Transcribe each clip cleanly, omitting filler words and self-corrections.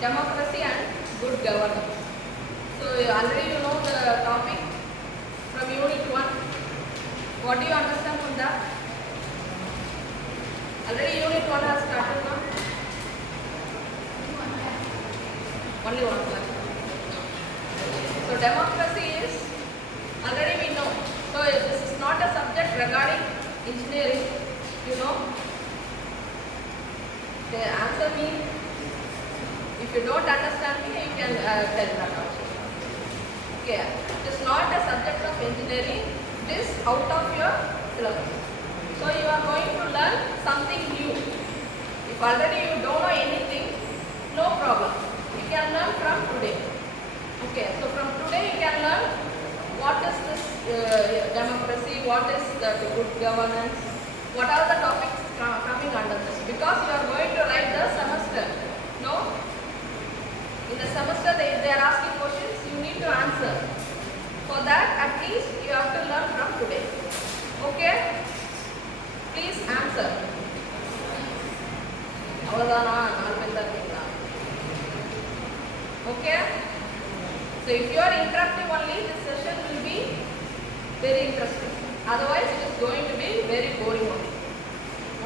democracy and good governance. So already you know the topic from unit 1. What do you understand from that? Already unit 1 has started now. Only one class. So democracy is already we know. So this is not a subject regarding engineering. You know. The answer me. If you don't understand me, you can tell that also. Okay. It is not a subject of engineering. It is out of your syllabus. So you are going to learn something new. If already you don't know anything, no problem. You can learn from today. Okay. So from today you can learn what is this democracy, what is the good governance, what are the topics coming under this. Because you are going to write the semester. No? In the semester they are asking questions, you need to answer. For that at least you have to learn from today. Okay? Please answer. Okay? So if you are interactive only, this session will be very interesting. Otherwise it is going to be very boring only.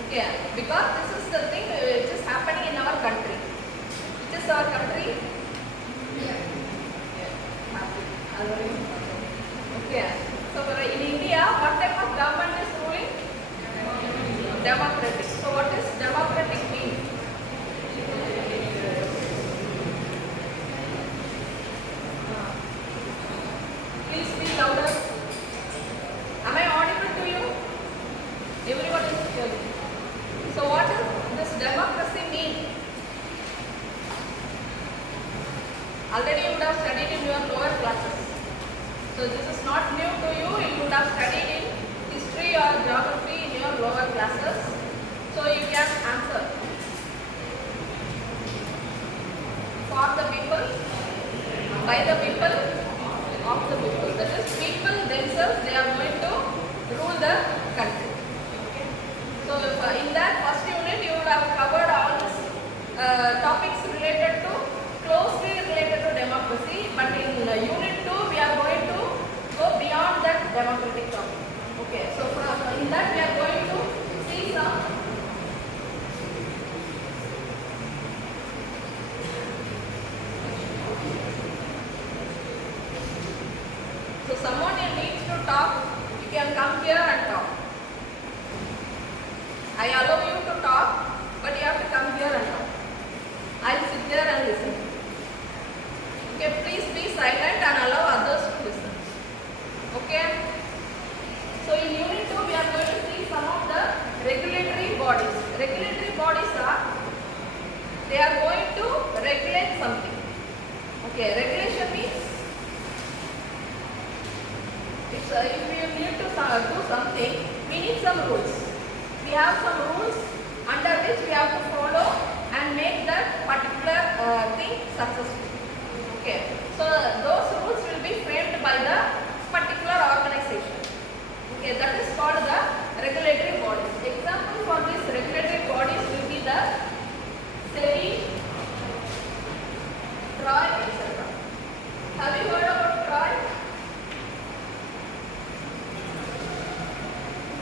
Okay? Because this is the thing which is happening in our country. Which is our country? Yeah. Okay. So in India, what type of government is ruling? Democratic. So what is democratic mean? Please speak louder. Am I audible to you? Everyone is hearing. So what does this democracy mean? Already you would have studied in your lower classes. So this is not new to you. You would have studied in history or geography in your lower classes. So you can answer. For the people, by the people, of the people. That is, people themselves, they are going to rule the country. Okay. So in that first unit, you would have covered all these topics related to, closely related to democracy. But in unit 2, we are going to go beyond that democratic topic. Okay. So in that, we are going to see some. So someone needs to talk, you can come here and talk. I allow you to talk, but you have to come here and talk. I will sit there and listen. Okay, please be silent and allow others to listen. Okay? So in unit 2, we are going to see some of the regulatory bodies. Regulatory bodies are, they are going to regulate something. Okay, regulation means, if we need to do something, we need some rules. We have some rules under which we have to follow and make that particular thing successful. Okay. So those rules will be framed by the particular organization. Okay. That is called the regulatory bodies. Example for these regulatory bodies will be the SEBI, TROI, etc. Have you heard about TROI?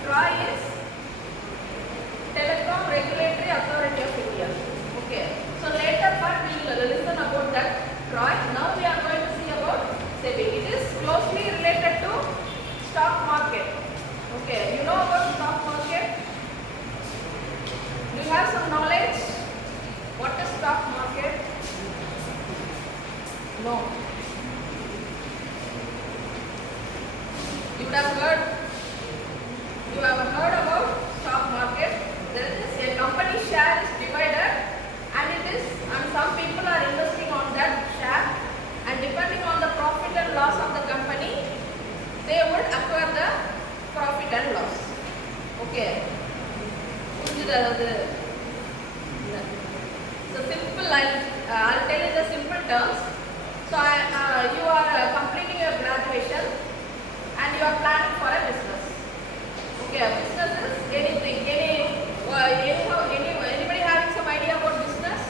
TROI is Telecom Regulatory Authority of India. Okay. So later part we will listen about that TROI. Now we are going to see about SEBI. It is closely related to stock market. Okay. You know about stock market? Do you have some knowledge? What is stock market? No. You would have heard. You have heard about stock market. There is a company share is divided and it is, and some people are investing on that share, and depending on the profit and loss of the company, they would acquire the profit and loss. Okay. So simple, I'll tell you the simple terms. So you are completing your graduation and you are planning for a business. Okay, a business is anything, anybody having some idea about business?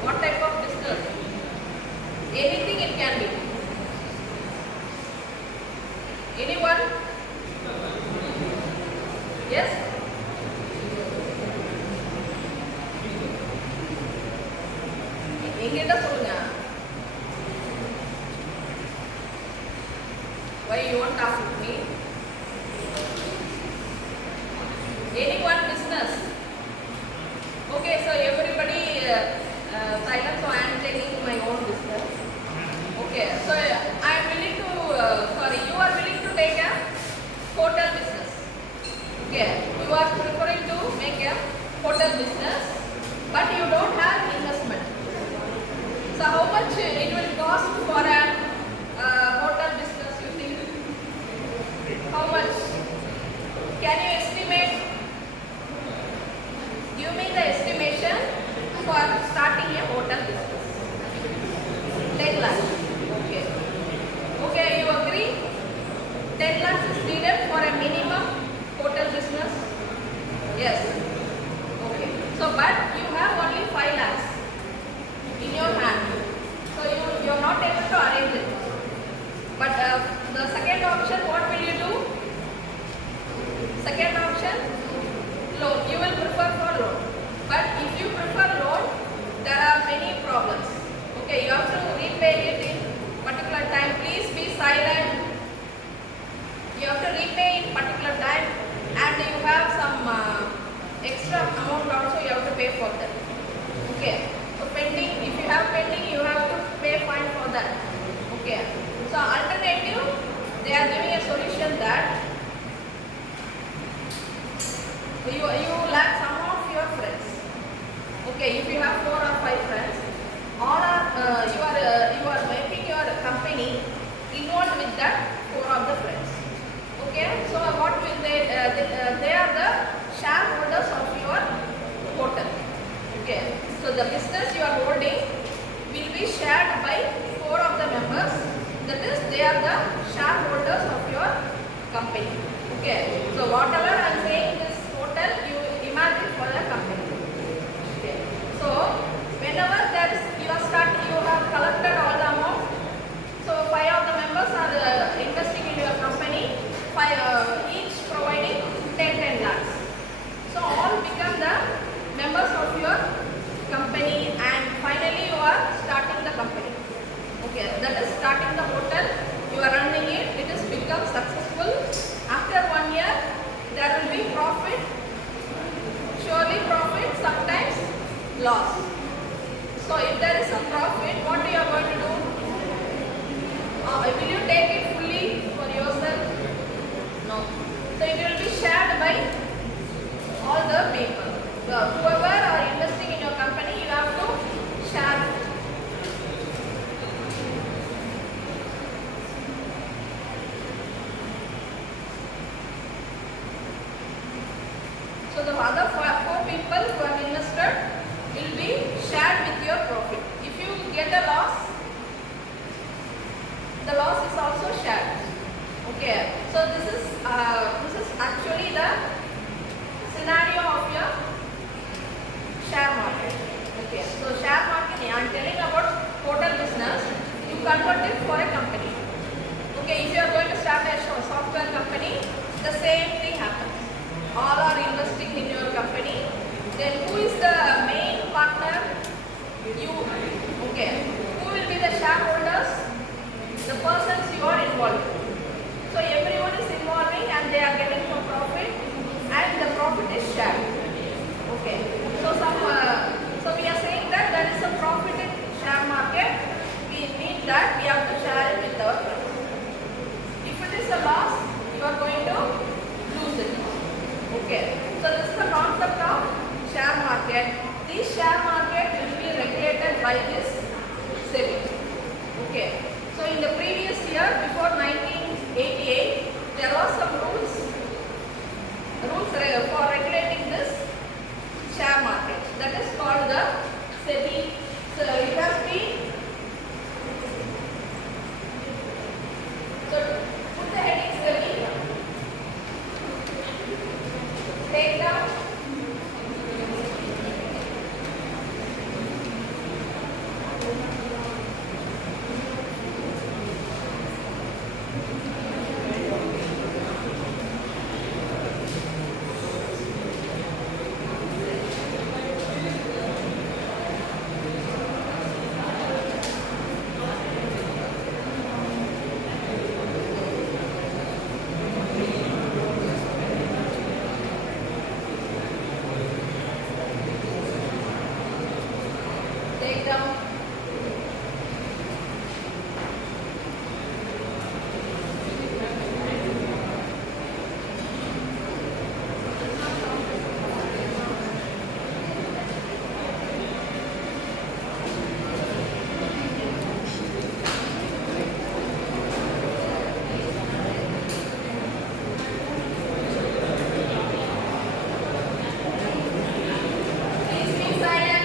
What Anyone? Yes? எங்கிட்ட சொல்லுங்க. Why you won't ask with me? Anyone business? Okay, so everybody silent, so I am taking my own business. Okay, so I am willing to, you are willing to take a hotel business. Okay, you are preferring to make a hotel business, but you don't have investment. So how much it will cost for a hotel business, you think? How much? Can you estimate? Give me the estimation for starting a hotel business. 10 lakhs. Okay. Okay, you agree? 10 lakhs is needed for a minimum hotel business? Yes. Okay. So, but you have only 5 lakhs in your hand. So, you are not able to arrange it. But the second option, what will you do? Second option, loan. You will prefer for loan. But if you prefer loan, there are many problems. Okay, you have to repay it in particular time. Please be silent. You have to repay in particular time, and you have some extra amount also you have to pay for that. Okay. So pending, if you have pending, you have to pay fine for that. Okay. So alternative, they are giving a solution that you lack some of your friends. Okay, if you have 4 or 5 friends, all are you are making your company involved with that 4 of the friends. Okay, so what will they are the shareholders of your hotel. Okay, so the business you are holding will be shared by 4 of the members. That is, they are the shareholders of your company. Okay, so whatever I am saying, this hotel you imagine for the company. Okay, so whenever there is you have collected all the amount. So 5 of the members are investing in your company, 5 each providing 10 lakhs. So all become the members of your company, and finally you are starting the company. Okay, that is starting the hotel. You are running it. It has become successful. After 1 year, there will be profit. Surely profit. Sometimes loss. So if there is a profit, what you are going to do? Will you take it fully for yourself? No. So it will be shared by all the people. So whoever are investing in your company, you have to share it. So the other 4 people who have invested will be shared with your profit. If you get a loss, the loss is also shared. Okay. So this is actually the scenario of your share market. Okay. So share market, I am telling about hotel business. You convert it for a company. Okay. If you are going to start a software company, the same thing happens. All are investing in your company. Then who is the main partner? You. Okay. Who will be the shareholders? The persons you are involved with. So everyone is involving and they are getting some profit, and the profit is shared. Okay. So so we are saying that there is a profit in share market. We need that we have to share it with our friends. If it is a loss, you are going to lose it. Okay. So this is the concept of share market. This share market will be regulated by this SEBI. Okay. So in the previous year, before 1988, there was some rules for regulating this share market. That is called take down. Please be silent.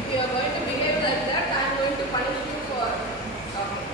If you are going to behave like that, I am going to punish you for talking.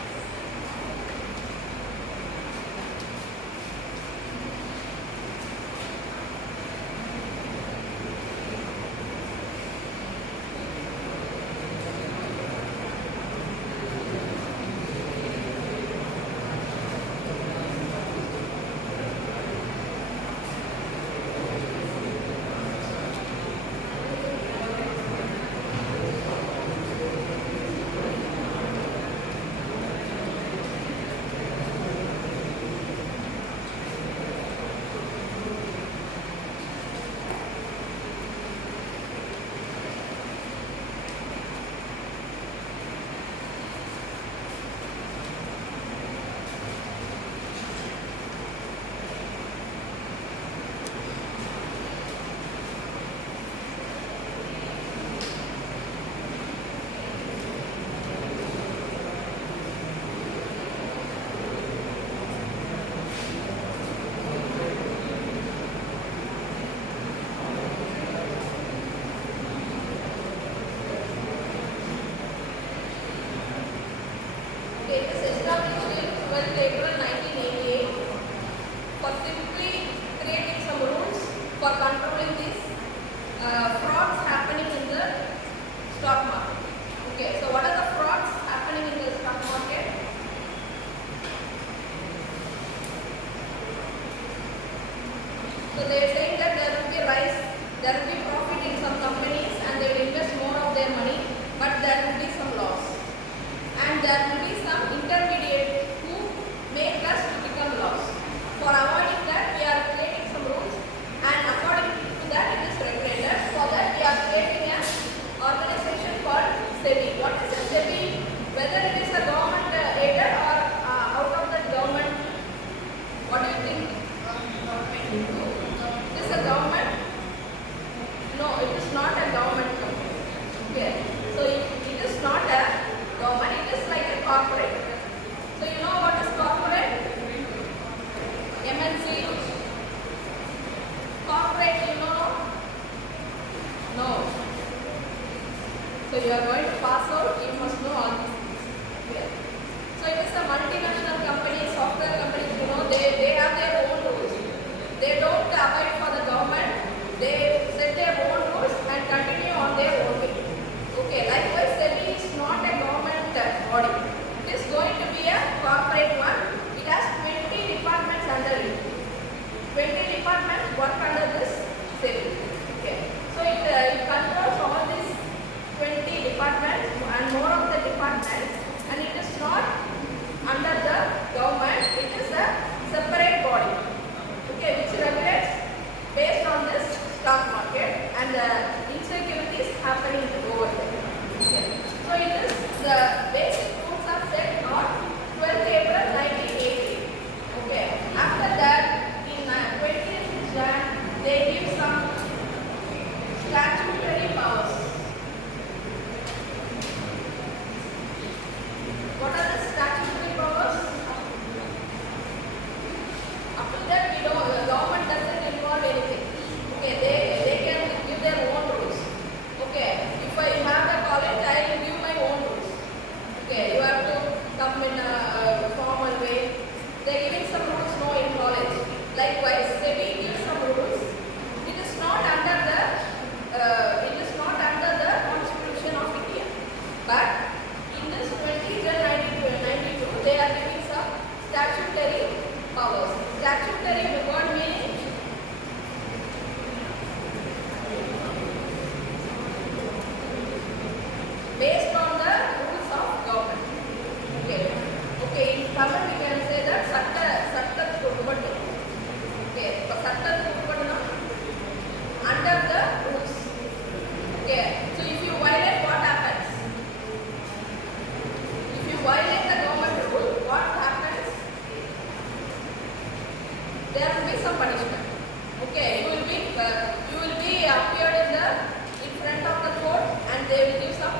It was established in 12th April 1988 for simply creating some rules for controlling these frauds happening in the stock market. Okay, so what are the frauds happening in the stock market? So they are saying that there will be rise, there will be profit in some companies and they will invest more of their money, but there will be some loss. And there will be some intermediate who make us to become lost. For avoiding that, we are creating some rules, and according to that, it is regulated. For that, we are creating an organization called SEBI. What is a SEBI? Whether it is a government aided or out of the government, what do you think? It is a government? No, it is not a government company. Okay. So it is not a government, it is like a corporate. So you know what is corporate? MNC. Corporate, you know? No. So you are going to pass out, you must know all these things. Okay. So it is a multinational company, software companies, you know, they have their own rules. They don't abide for the government, they set their own rules and continue on their own way. Okay, likewise SEBI is not a government body. It is going to be a corporate one. It has 20 departments under it. 20 departments work under this SEBI. Okay, so it controls all these 20 departments and more of the departments, and it is not under the government. It is a separate body. Okay, which regulates based on this stock market and the insecurities happening over there. Okay. So it is the basic rules are set on 12th April 1980. Okay. After that, in 20th Jan, they give some statutory powers. What are the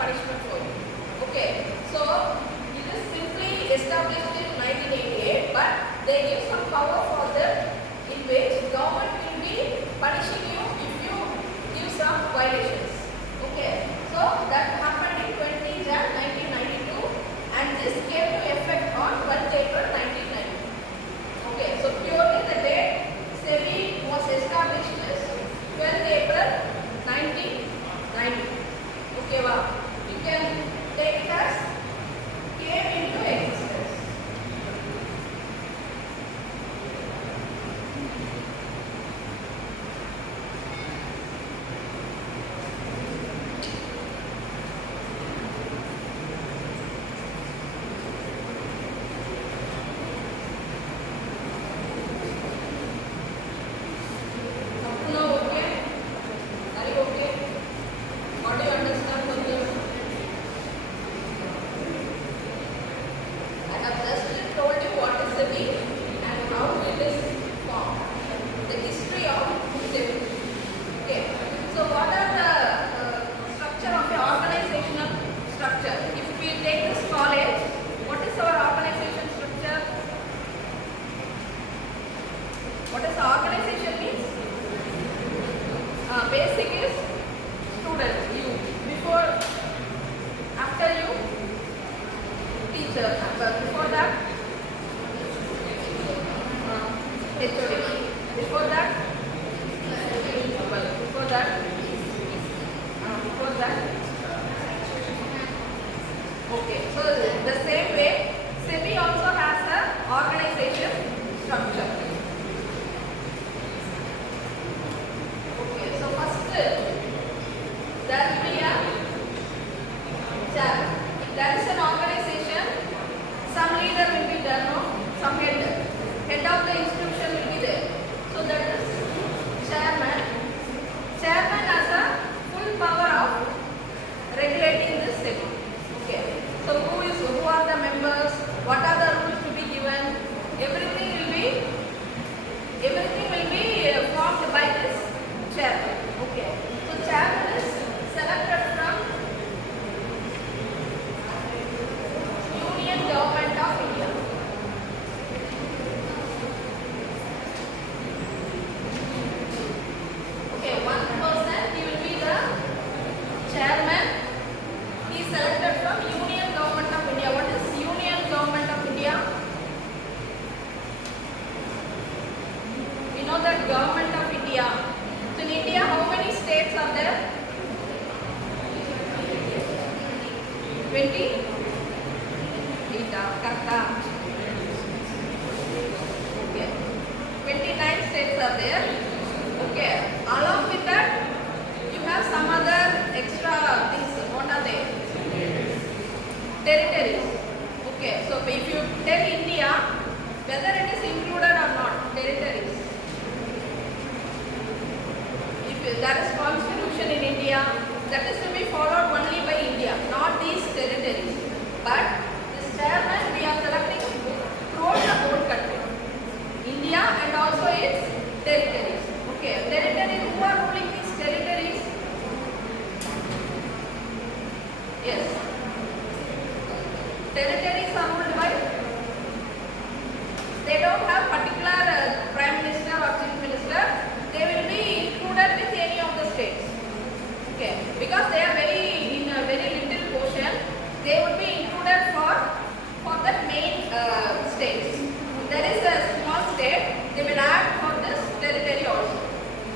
punishment for you. Okay, so it is simply established in 1988, but they give some power for them in which government will be punishing you if you give some violations. Okay, so that happened in 20 Jan 1992 and this came to effect on 1st April 1990. Okay, so purely the date SEBI was established is 12th April 1990. Okay, wow. You can take it as came into existence. Up to now, okay? Are you okay? What do you understand from this? I have just told you what is SEBI and how it is formed. The history of SEBI. Okay. So what are the structure of the organizational structure? If we take this college, what is our organization structure? What does the organization means? Basic is student, you. Before, after you, teacher. Before that, HOD. Before that, principal. Before that, okay. So the same way, SEBI also has a organization structure. Okay. So first, there will be a chairman. If there is an organization, some leader will be there, no? Some head of the institution will be there. So that is chairman. Chairman has a full power of regulating this SEBI. Okay. So who are the members? What are the rules to be given? Everything will be formed by this chairman. Okay. So chairman is selected from Union Government of India. Okay, one person, he will be the chairman. He is selected from Union Government of India. What is Union Government of India? We know that Government of India. So in India, how many states are there? 20? Correct. Okay. 29 states are there. Okay. Along with that, you have some other extra things. What are they? Territories. Okay. So if you tell India, whether it is included or not, territories. If there is constitution in India, that is to be followed only by India, not these territories. But this chairman we are selecting throughout the whole country, India and also its territories. Okay, territories, who are ruling these territories? Yes, territories are ruled by. They don't have particular prime minister or chief minister. They will be included with any of the states. Okay, because they are in a very little portion, they would be included for the main states. If there is a small state, they will add for this territory also.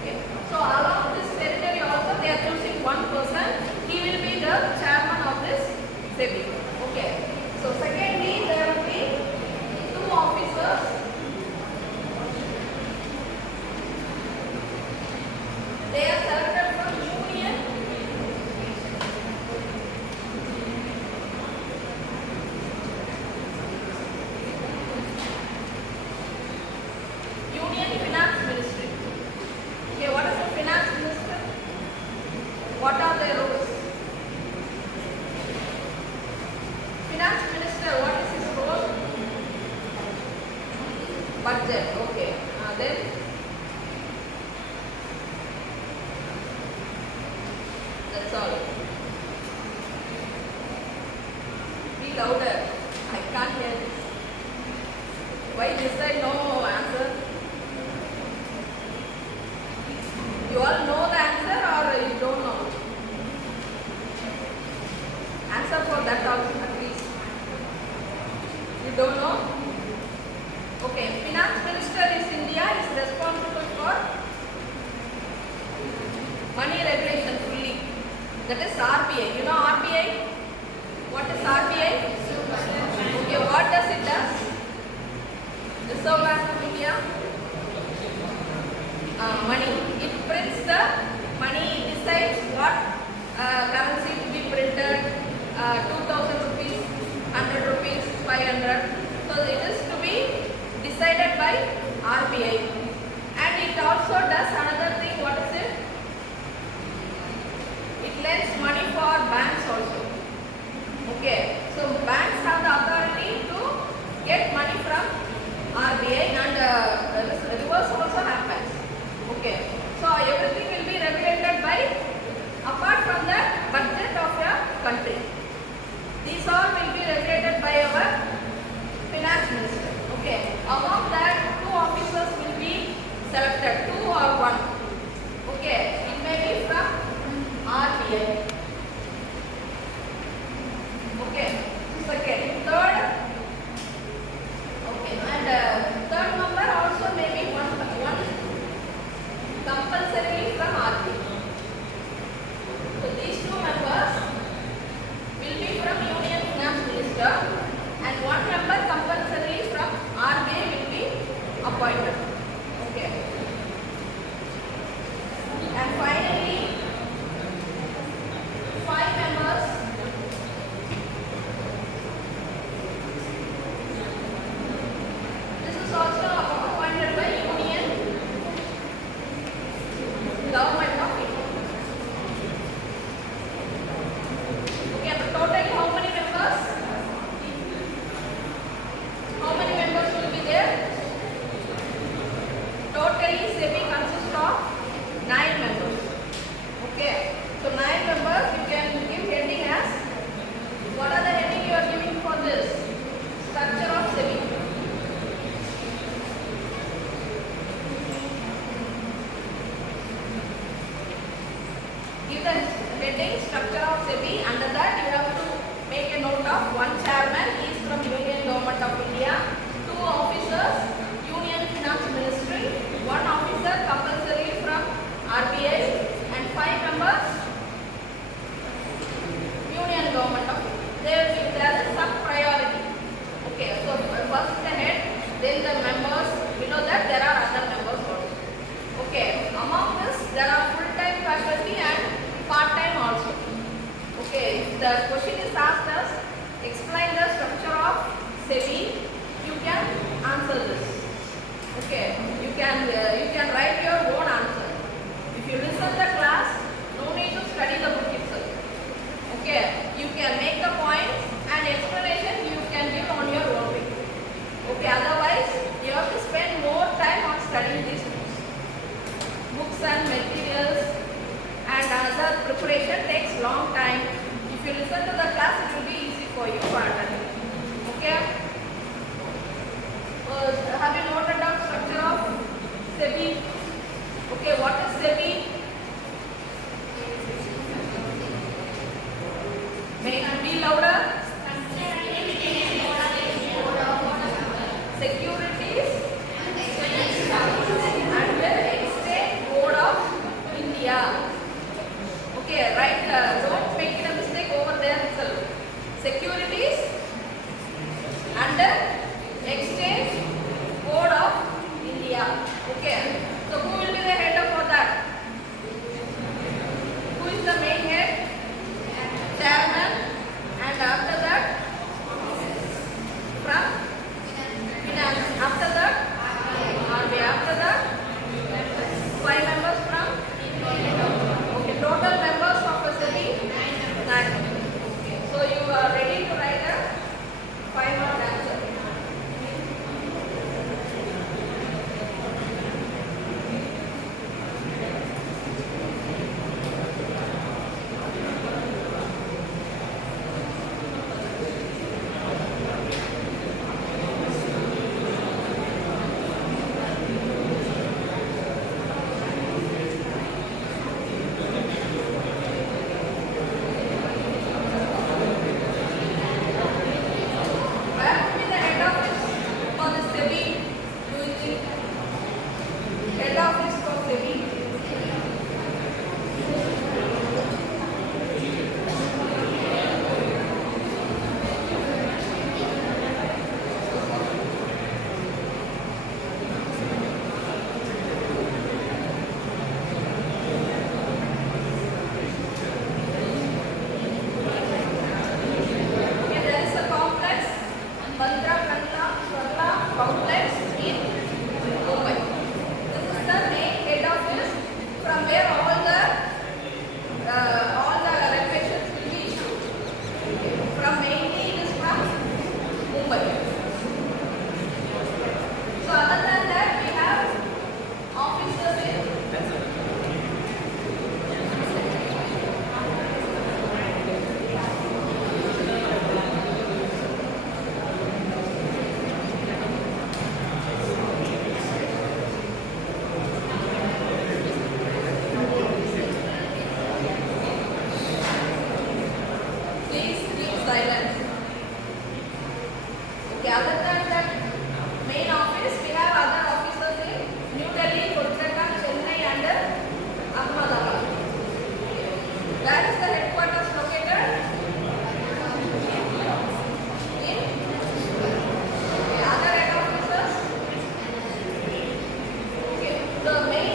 Okay, so along this territory also, they are choosing one person. He will be the chairman of this SEBI. Okay, so secondly, there will be two officers. They are selected from Union Finance Ministry. Okay, what is the Finance Minister? What are their roles? Finance Minister, what is his role? Budget. Okay. Then that's all. louder. I can't hear this. Why this side no answer? You all know the answer or you don't know? Answer for that also at least. You don't know? Okay, Finance Minister is India is responsible for money regulation fully. That is RBI. You know RBI? What is RBI? Okay, what does it does? Reserve Bank of India? Money. It prints the money. It decides what currency to be printed. 2,000 rupees, 100 rupees, 500. So it is to be decided by RBI. And it also does another thing. What is it? It lends money for banks also. Okay. So banks have the authority to get money from RBI and reverse also happens. Okay. So everything will be regulated by, apart from the budget of your country. These all will be regulated by our finance minister. Okay. Among that, 2 officers will be selected, 2 or 1. Okay. It may be from RBI. Okay. Second, third. Okay. And third member also may be one compulsorily from RBI. So these 2 members will be from Union Finance Minister and 1 member compulsorily from RBI will be appointed. Okay. And finally, 5 members this is also appointed by Union Government of India. Okay, but totally how many members? How many members will be there? Totally SEBI consists of 9 members. Okay, so 9 members you can give heading as, what are the heading you are giving for this? Structure of SEBI. Give the heading structure of SEBI. Under that you have to make a note of 1 chairman is from Union Government of India, 2 officers Union Finance Ministry, 1 officer compulsory from RBI and 5 members Union Government of India. There is some priority. Okay, so first the head, then the members, below that there are other members also. Okay, among this there are full-time faculty and part-time also. Okay, if the question is asked us, explain the structure of SEBI, you can answer this. Okay, you can write your own answer. If you listen the class, no need to study the book itself. Okay, you can make the points and explanation you can give on your own way. Okay, otherwise you have to spend more time on studying these books and materials, and other preparation takes long time. If you listen to the class, it will be easy for you to understand. Okay. Have you noted down structure of SEBI? Okay, what is SEBI? May it be louder? Securities and Exchange Board of India. Okay, right. Don't make a mistake over there itself. Securities and Exchange Board of India. Okay. So who will be the head for that? Who is the main head? Chairman. And after that, from finance. After that, RBI. After that. silence. Okay, other than that main office, we have other offices in New Delhi, Kolkata, Chennai and Ahmedabad. Where is the headquarters located? In okay, other head offices. Okay, the main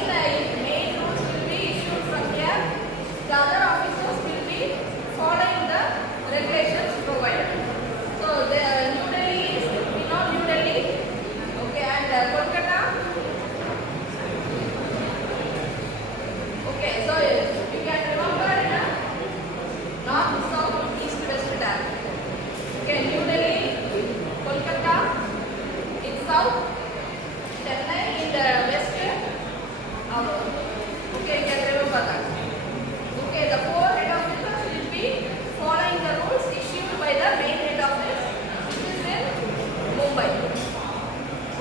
rules will be issued from here. The other officers will be following the regulations provided. So the New Delhi is, we know New Delhi, okay, and Kolkata. Okay, so you can remember in a north, south, east, west direction. Okay, New Delhi, Kolkata in south, Chennai in the west. Okay, you can remember that. Okay, the four head officers will be following the rules issued by the main head office, which is in Mumbai.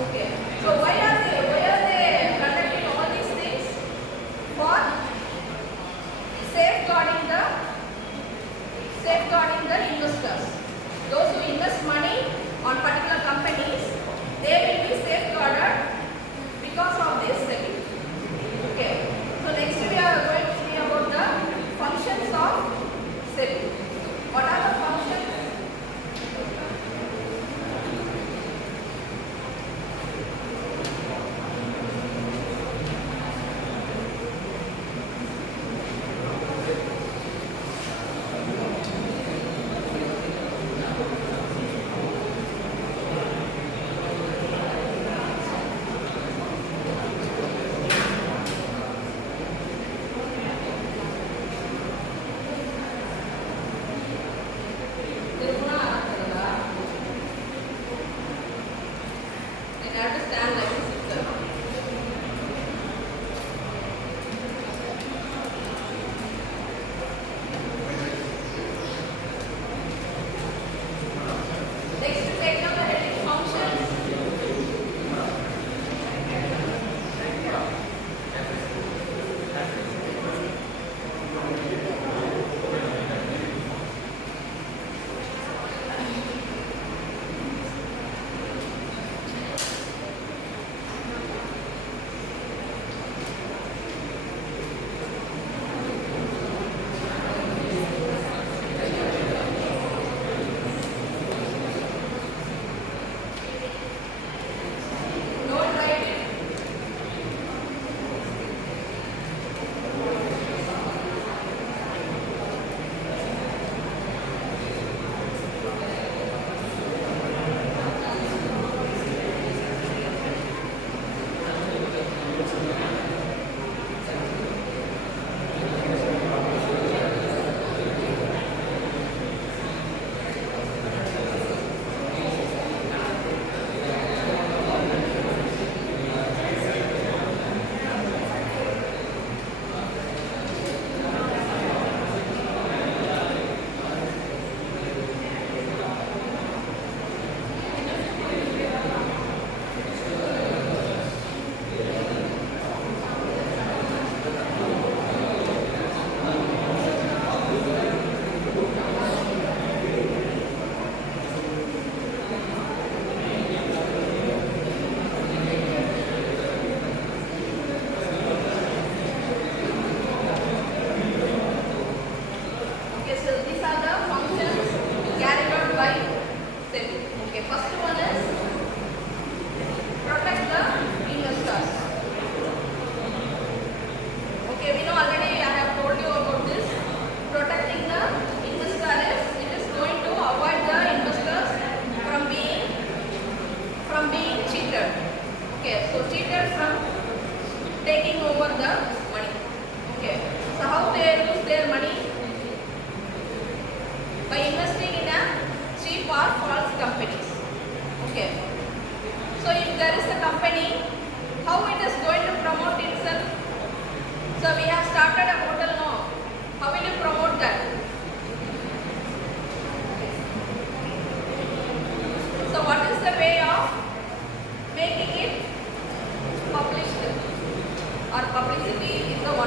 Okay, so why are they conducting all these things? For safeguarding the investors. Those who invest money on particular companies, they will be safeguarded because of this SEBI. Okay, so next we are going to see about the functions of SEBI. What are the functions?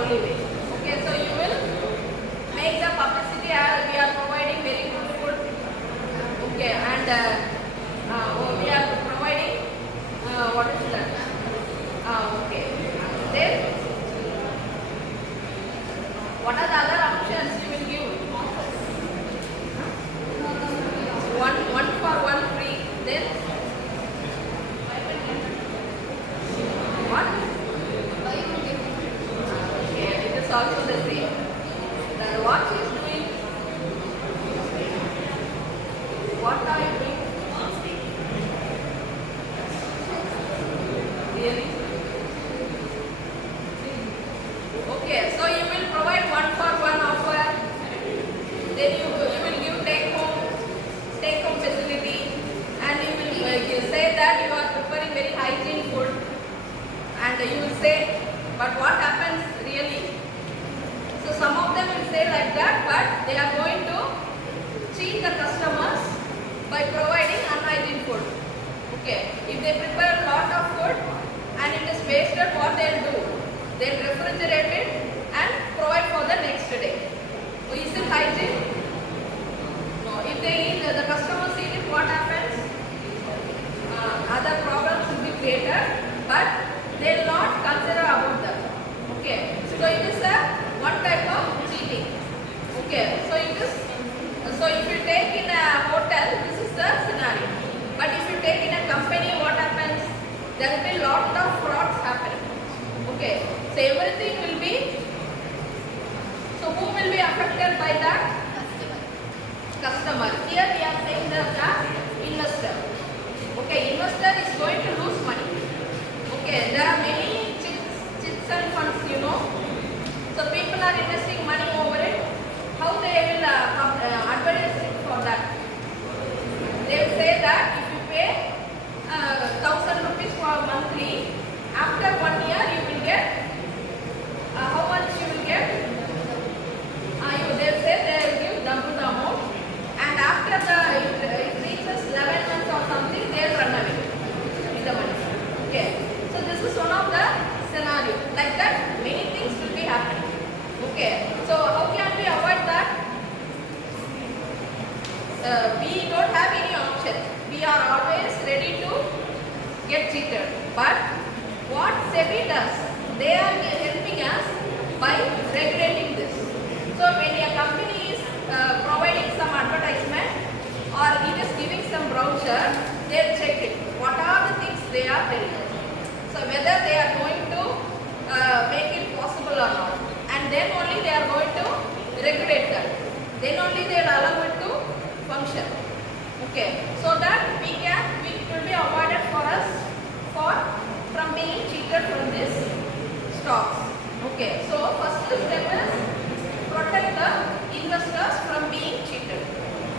only way. Okay, so you will make the publicity as we are providing very good food, say, but what happens really? So some of them will say like that, but they are going to cheat the customers by providing unhygienic food. Okay, if they prepare a lot of food and it is wasted, what they'll do? They'll refrigerate it and provide for the next day. Is it hygiene? No. If they eat, the customers eat it, what happens? Other problems will be created, but they will not consider about that. Okay, so it is a one type of cheating. Okay, so it is. So if you take in a hotel, this is the scenario. But if you take in a company, what happens? There will be lot of frauds happening. Okay, so everything will be. So who will be affected by that? Customer. Here we are saying that the investor. Okay, investor is going to lose money. Okay, there are many chits and funds, you know. So people are investing money over it. How they will advertise it for that? They will say that if you pay 1,000 rupees for monthly, after 1 year you will get how much you will get? They will say they will give double the amount, and after it reaches 11 months or something, they will run away with the money. Okay, so this is one of the scenario. Like that, many things will be happening. Okay, so how can we avoid that? We don't have any option. We are always ready to get cheated. But what SEBI does, they are helping us by regulating this. So when a company is providing some advertisement or it is giving some brochure, they will check it. What are the things they are telling us? So whether they are going to make it possible or not. And then only they are going to regulate that. Then only they will allow it to function. Okay, so that it will be avoided for us from being cheated from this stocks. Okay, so first step is protect the investors from being cheated.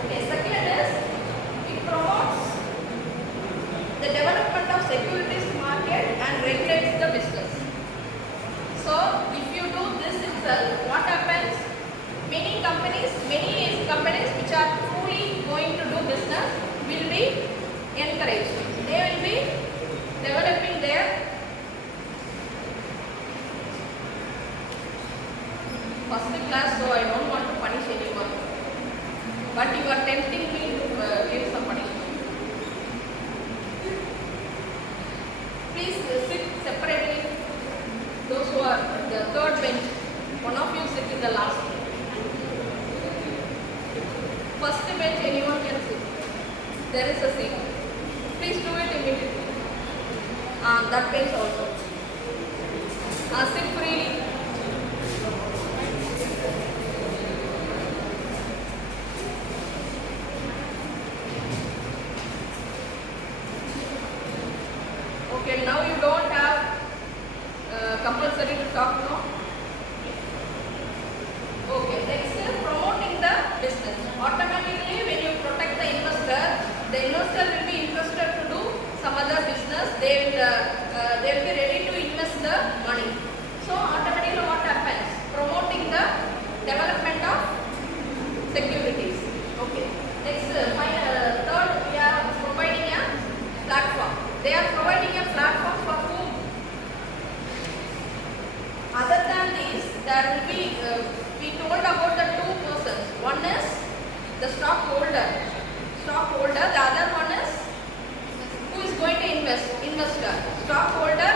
Okay, second is it promotes the development of securities market and regulates the business. So if you do this itself, what happens? Many companies which are truly going to do business will be encouraged. They will be developing their first class, so I don't want to punish anyone. But you are tempting me to give some punishment. Please sit separately. Those who are the third bench, one of you sit in the last bench. First bench, anyone can sit. There is a seat. Please do it immediately. That bench also. Sit freely. Okay, now you don't have compulsory to talk now. Okay, next is promoting the business. Automatically, when you protect the investor will be interested to do some other business. They will be ready to invest the money. So automatically, what happens? Promoting the development of securities. Okay. Next, third, we are providing a platform. They are providing a platform for whom? Other than this, there will be, we told about the two persons. One is the stockholder. The other one is who is going to invest? Investor. Stockholder,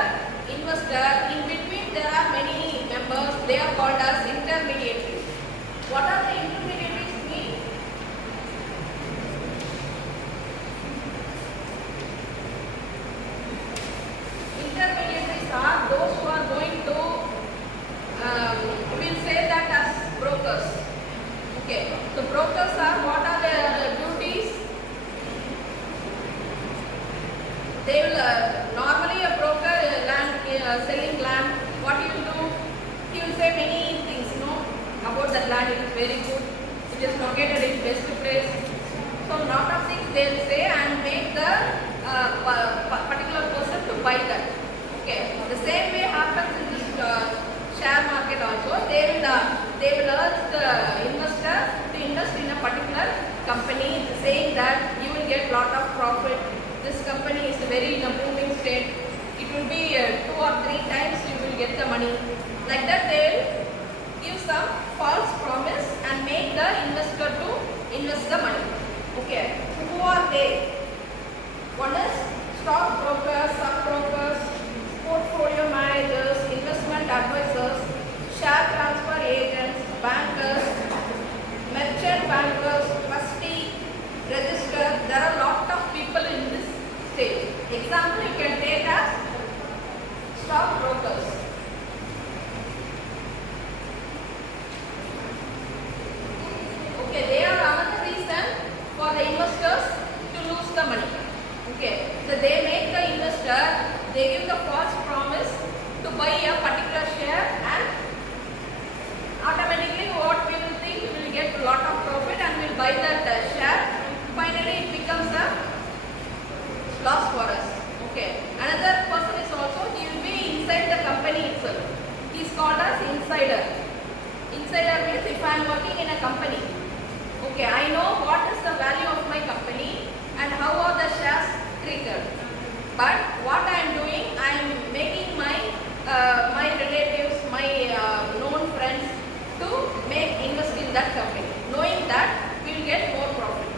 investor. In between there are many members. They are called as intermediaries. What are the intermediaries mean? Intermediaries are those who are going to, we will say that as brokers. Okay, so brokers are, what are their duties? They will, normally a broker selling land, what he will do? He will say many things, about that land. It is very good, it is located in best place. So lot of things they will say and make the particular person to buy that. Okay, the same way happens they will urge the investor to invest in a particular company, saying that you will get lot of profit. This company is very in a booming state. It will be 2 or 3 times you will get the money. Like that, they will give some false promise and make the investor to invest the money. Okay, who are they? One is stock brokers, sub brokers, portfolio managers, investment advisors, share transfer agents, bankers, merchant bankers, trustee, register. There are a lot of people in this stage. Example you can take as stock brokers. Okay, they are another reason for the investors to lose the money. Okay, so they make the investor, they give the false promise to buy a particular share, and automatically what we will think, we will get a lot of profit and we will buy that share. Finally it becomes a loss for us. Okay, another person is also, he will be inside the company itself. He is called as insider. Insider means if I am working in a company, okay, I know what is the value of my company and how are the shares treated. But what I am doing, I am making my my relatives, my known friends to make invest in that company, knowing that we will get more profit.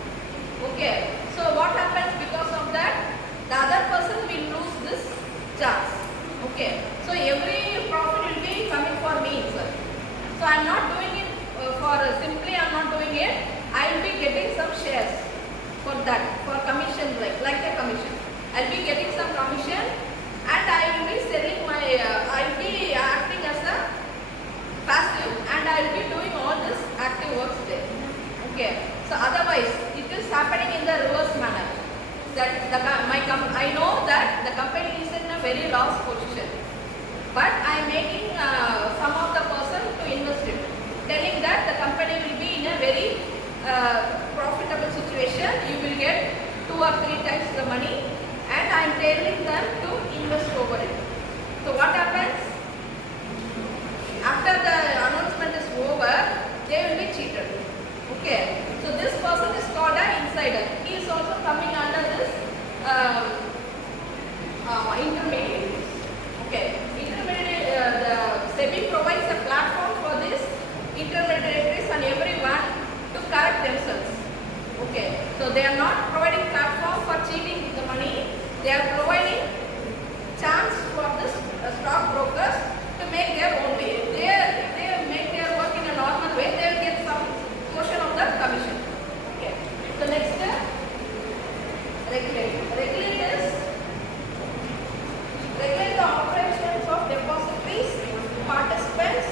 Okay, so what happens because of that? The other person will lose this chance. Okay, so every profit will be coming for me itself. So I am not doing it for simply I am not doing it. I will be getting some shares for that, for commission, like a commission. I will be getting some commission, and I will be selling my, I will be acting as a passive, and I will be doing all this active works there. Okay, so otherwise it is happening in the reverse manner. That I know that the company is in a very loss position, but I am making some of the person to invest it, telling that the company will be in a very profitable situation. You will get 2 or 3 times the money, and I am telling them to invest over it. So what happens? After the announcement is over, they will be cheated. Okay, so this person is called an insider. He is also coming under this intermediaries. Okay, the SEBI provides a platform for this intermediaries and everyone to correct themselves. Okay, so they are not providing platform for cheating the money. They are providing chance for this stock brokers to make their own way. If they make their work in a normal way, they will get some portion of the commission. Okay, so next regulators regulate the operations of depositories, participants,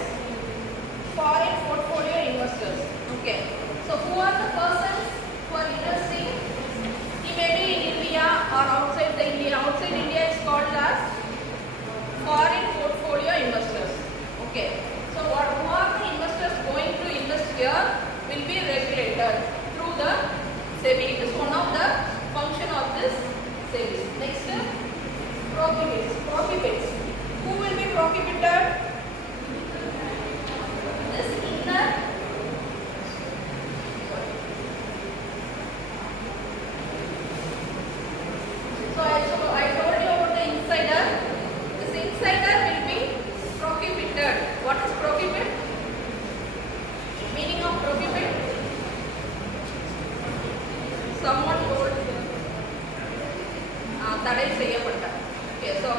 foreign portfolio investors. Okay, so who are the persons who are investing? He may be in India or outside the India. Outside India is called as foreign portfolio investors. Okay, so who are the investors going to invest here will be regulated through the SEBI. It is one of the function of this SEBI. Next, prohibits. Prohibits. Who will be prohibited? This inner I told you about the insider. This insider will be prohibited. What is prohibit? Meaning of prohibit? Someone told தடை செய்யப்பட்ட. Okay, so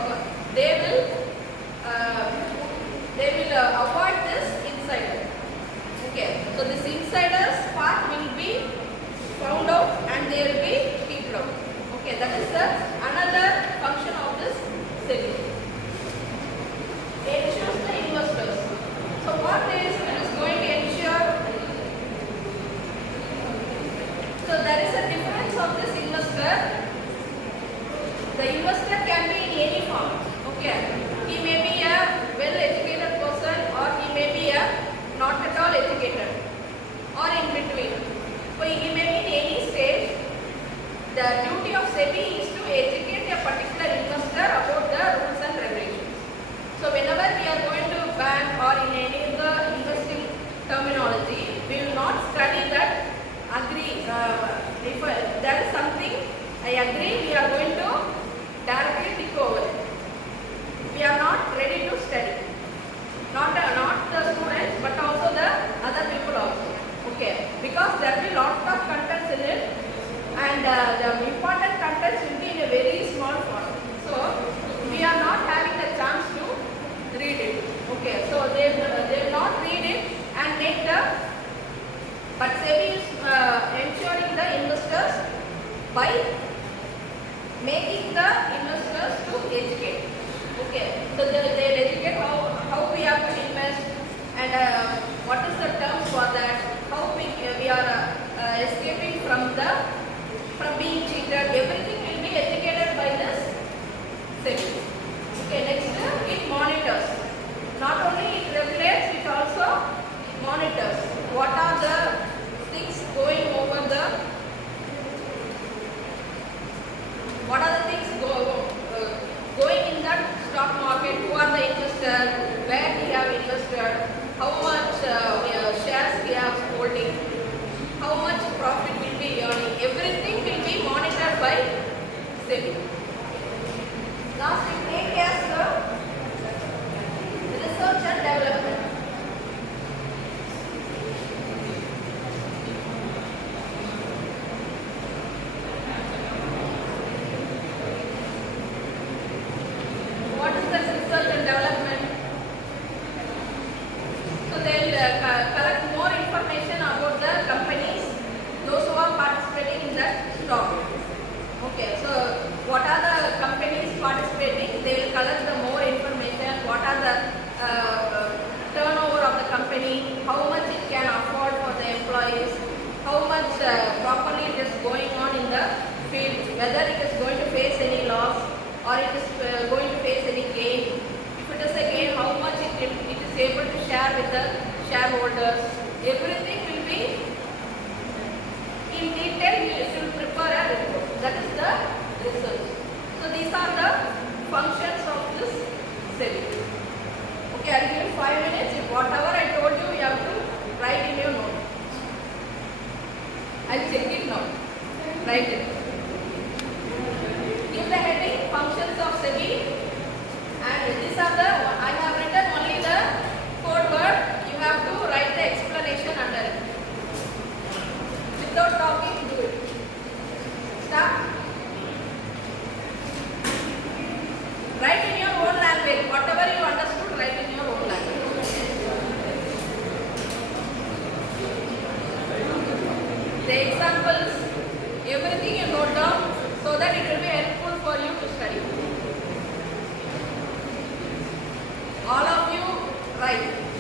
they will avoid this insider. Okay, so this insider's part will be found out and they will be kept out. Okay, that is the another function of this SEBI. It ensures the investors. So what is it is going to ensure? So there is a difference of this investor. The investor can be in any form. Okay, he may be a well-educated person or he may be a not at all educated or in between. So he may be in any stage. The duty of SEBI is to educate a particular investor about the rules and regulations. So whenever we are going to bank or in any of the investing I agree, we are going to directly take over. We are not ready to study. Not the students, but also the other people also. Okay, because there will be lots of contents in it, and the important contents will be in a very small font. So we are not having the chance to read it. Okay, so they will not read it and make the. But SEBI is ensuring the investors by making the investors to educate. Okay, so they educate how we have to invest, and what is the terms for that, how we are escaping from being cheated. Everything will be educated by this SEBI. Okay, next it monitors. Not only it regulates, it also monitors. What are the things going over the? What are the things going in that stock market? Who are the investors? Where we have invested? How much shares we have holding? How much profit will be earning? Everything will be monitored by SEBI. Last, we take as research and development. What is the research and development? So they will collect more information about the companies, those who are participating in that stock. Okay, so what are the companies participating? They will collect the more information. What are the turnover of the company? How much it can afford for the employees? How much properly it is going on in the field? Whether it is going to face any loss or it is going to face any gain. If it is a gain, how much it is able to share with the shareholders. Everything will be in detail. We should prepare a report. That is the research. So these are the functions of this SEBI. Okay, I'll give you 5 minutes. If whatever I told you, you have to write in your note. I'll check it now. Write it. Give the heading functions of SEBI, and these are the, I have written only the code word. You have to write the explanation under it. Without talking, do it. Start. Write in your own language. Whatever you understood, write in your own language. The examples, everything you note down so that it will be helpful for you to study. All of you write.